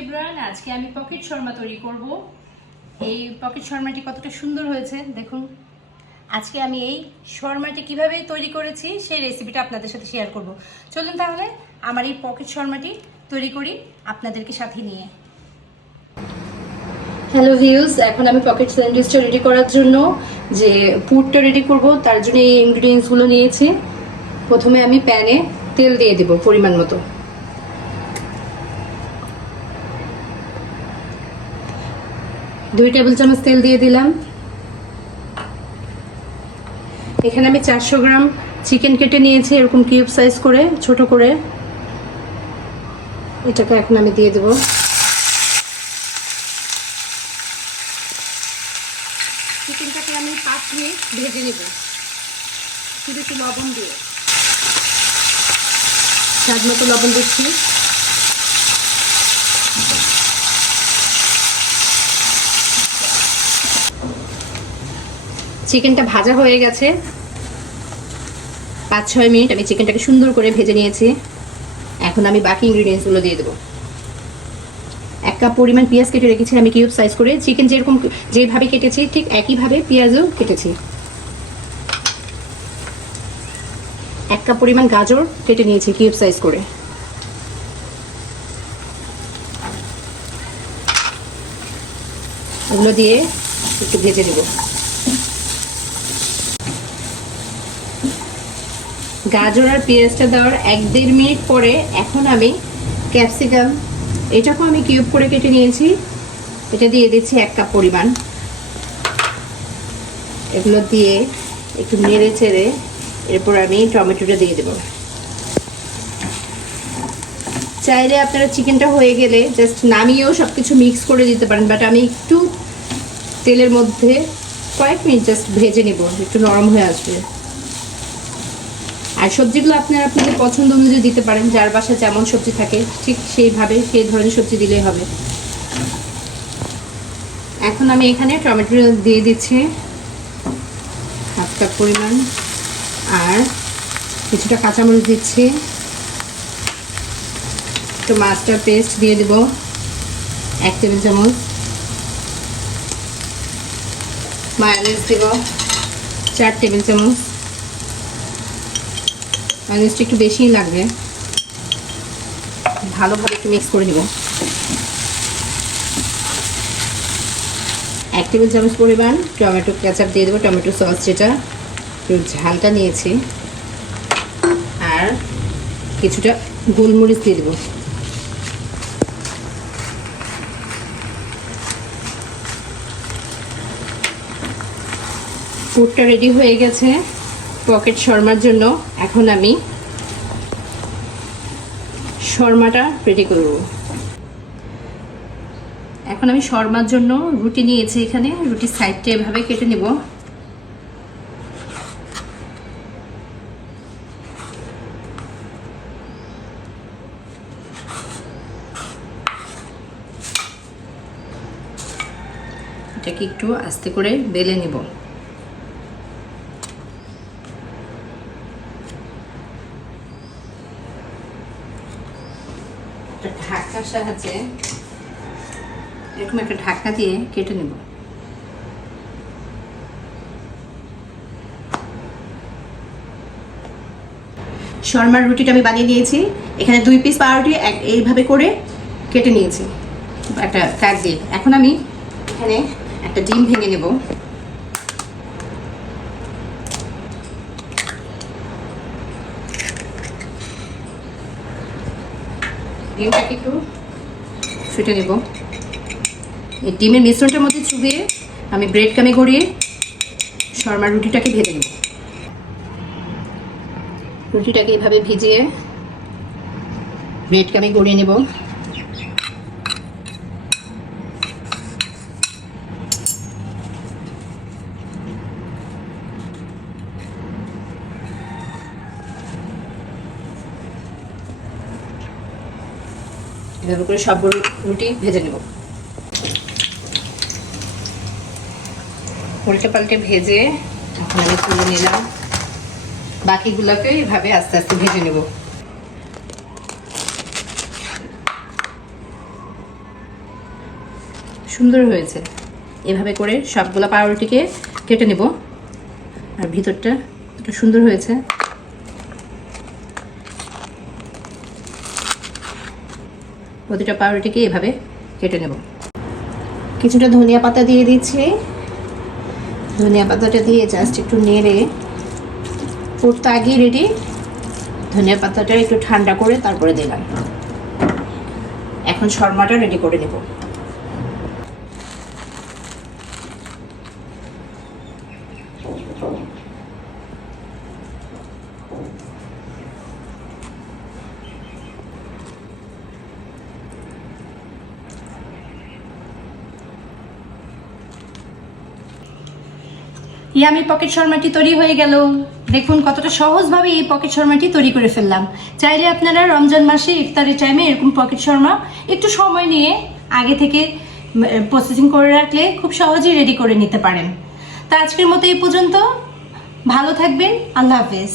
Everyone, আজকে আমি pocket Sharma তৈরি করব। এই পকেট শর্মাটি কতটা সুন্দর হয়েছে দেখুন। আজকে আমি এই শর্মাটি কিভাবে তৈরি করেছি সেই রেসিপিটা আপনাদের সাথে শেয়ার করব। চলুন তাহলে আমার এই পকেট শর্মাটি তৈরি করি আপনাদেরকে সাথে নিয়ে। হ্যালো ভিউজ, এখন আমি পকেট স্যান্ডউইচটা রেডি করার জন্য যে পুরটা রেডি করব তার জন্য এই ইনগ্রেডিয়েন্টসগুলো নিয়েছি। প্রথমে আমি প্যানে তেল দিয়ে দেব পরিমাণ মতো। 2 টেবিল চামচ তেল দিয়ে দিলাম। এখানে আমি 400 গ্রাম চিকেন কেটে নিয়েছি এরকম কিউব সাইজ করে, ছোট করে। এটাকে এখন আমি দিয়ে দেব। চিকেনটাকে আমি 5 মিনিট ভেজে নেব শুধু একটু লবণ দিয়ে। স্বাদ মতো লবণ দিচ্ছি। চিকেনটা ভাজা হয়ে গেছে। 5-6 মিনিট আমি চিকেনটাকে সুন্দর করে ভেজে নিয়েছি। এখন আমি বাকি ইনগ্রেডিয়েন্টসগুলো দিয়ে দেবো। 1 কাপ পরিমাণ পেঁয়াজ কেটে রেখেছি আমি কিউব সাইজ করে। চিকেন যেরকম যেভাবে কেটেছি ঠিক একইভাবে পেঁয়াজও কেটেছি। 1 কাপ পরিমাণ গাজর কেটে নিয়েছি কিউব সাইজ করে। এগুলো দিয়ে একটু ভেজে দেবো। গাজর আর পেঁয়াজটা দেওয়ার 1-1.5 মিনিট পরে এখন আমি ক্যাপসিকাম, এটাকেও আমি কিউব করে কেটে নিয়েছি, এটা দিয়ে দিচ্ছি 1 কাপ পরিমাণ। এগুলো দিয়ে একটু নেড়ে চেড়ে এরপর আমি টমেটোটা দিয়ে দেব। চাইলে আপনারা চিকেনটা হয়ে গেলে জাস্ট নামিয়েও সব কিছু মিক্স করে দিতে পারেন, বাট আমি একটু তেলের মধ্যে কয়েক মিনিট জাস্ট ভেজে নেব, একটু নরম হয়ে আসবে। আর সবজিগুলো আপনারা আপনাদের পছন্দ অনুযায়ী দিতে পারেন, যার বাসায় যেমন সবজি থাকে ঠিক সেইভাবে সেই ধরনের সবজি দিলেই হবে। এখন আমি এখানে টমেটো দিয়ে দিচ্ছি 1/2 কাপ পরিমাণ, আর কিছুটা কাঁচামরিচ দিচ্ছি। একটু মাস্টার্ড পেস্ট দিয়ে দেব 1 টেবিল চামচ। মায়োনিজ দেব 4 টেবিল চামচ। মায়োনিজটা একটু বেশিই লাগবে। ভালোভাবে একটু মিক্স করে নেব। 1 টেবিল চামচ পরিমাণ টমেটো কেচাপ দিয়ে দেবো, টমেটো সস যেটা একটু ঝালটা নিয়েছি। আর কিছুটা গোলমরিচ দিয়ে দেবো। পুরটা রেডি হয়ে গেছে পকেট শর্মার জন্য। এখন আমি শর্মাটা রেডি করব। এখন আমি শর্মার জন্য রুটি নিয়েছি, এখানে রুটির সাইডটা এভাবে কেটে নেব। এটাকে একটু আস্তে করে বেলে নেব। ঢাকনার সাহায্যে এরকম একটা ঢাকনা দিয়ে কেটে নেব। শর্মার রুটিটা আমি বানিয়ে নিয়েছি। এখানে 2 পিস পাউরুটি এইভাবে করে কেটে নিয়েছি একটা কাট দিয়ে। এখন আমি এখানে একটা ডিম ভেঙে নেব। ডিমটাকে একটু ফেটে নেব। এই ডিমের মিশ্রণটার মধ্যে চুবিয়ে আমি ব্রেড ক্রামে গড়িয়ে শর্মার রুটিটাকে ভেজে নেব। রুটিটাকে এভাবে ভিজিয়ে ব্রেড ক্রামে গড়িয়ে নেব। এভাবে করে সব রুটি ভেজে নেব। উল্টে পাল্টে ভেজে এখন আমি তুলে নিলাম। বাকিগুলোকে এভাবে আস্তে আস্তে ভেজে নেব। সুন্দর হয়েছে। এভাবে করে সবগুলো পাউরুটিকে কেটে নেব। আর ভিতরটা একটু সুন্দর হয়েছে। প্রতিটা পাউরুটিকে এভাবে কেটে নেব। কিছুটা ধনিয়া পাতা দিয়ে দিচ্ছি। ধনিয়া পাতাটা দিয়ে জাস্ট একটু নেড়ে, পুরটা আগেই রেডি, ধনিয়া পাতাটা একটু ঠান্ডা করে তারপরে দিলাম। এখন শর্মাটা রেডি করে নেব। ইয়ামি পকেট শর্মাটি তৈরি হয়ে গেল। দেখুন কতটা সহজভাবে এই পকেট শর্মাটি তৈরি করে ফেললাম। চাইলে আপনারা রমজান মাসে ইফতারের টাইমে এরকম পকেট শর্মা একটু সময় নিয়ে আগে থেকে প্রসেসিং করে রাখলে খুব সহজেই রেডি করে নিতে পারেন। তা আজকের মতো এই পর্যন্ত। ভালো থাকবেন। আল্লাহ হাফেজ।